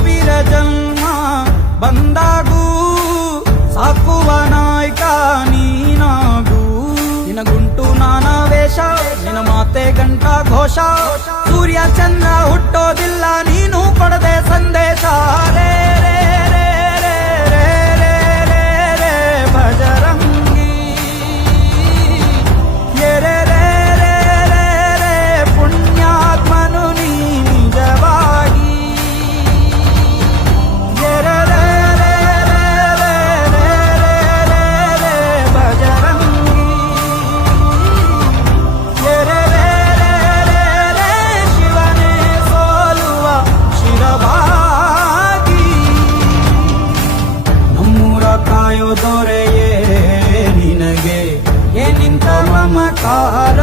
ಸಾವಿರ ಜನ್ಮ ಬಂದಾಗೂ ಸಾಕುವ ನಾಯಕ ನೀನಾಗೂ. ನಿನ ಗುಂಟು ನಾನಾ ವೇಷ, ನಿನ ಮಾತೆ ಗಂಟ ಘೋಷ. ಸೂರ್ಯ ಚಂದ್ರ ಹುಟ್ಟೋದಿಲ್ಲ ನೀನು ಕೊಡದೆ ಸಂದೇಶ. ರೇ ರೇ ರೇ ರೇ ರೇ ರೇ ರೇ ರೇ ಭಜರಂಗಿ. ರೇ ರೇ ರೇ ರೇ ರೇ ಪುಣ್ಯಾತ್ಮನು ನೀ ನಿಜವಾಗಿ. ರೇ ರೇ ರೇ ರೇ ರೇ ರೇ ರೇ ರೇ ರೇ ಭಜರಂಗಿ. ರೇ ರೇ ರೇ ರೇ ರೇ ಶಿವನೇ ಸೋಲುವ ಶಿರವಾಗಿ. ನಮ್ಮೂರ ಕಾಯೋ ದೊರೆಯೇ ನಿನಗೆ ಏನಿಂತ ಮಮಕಾರ.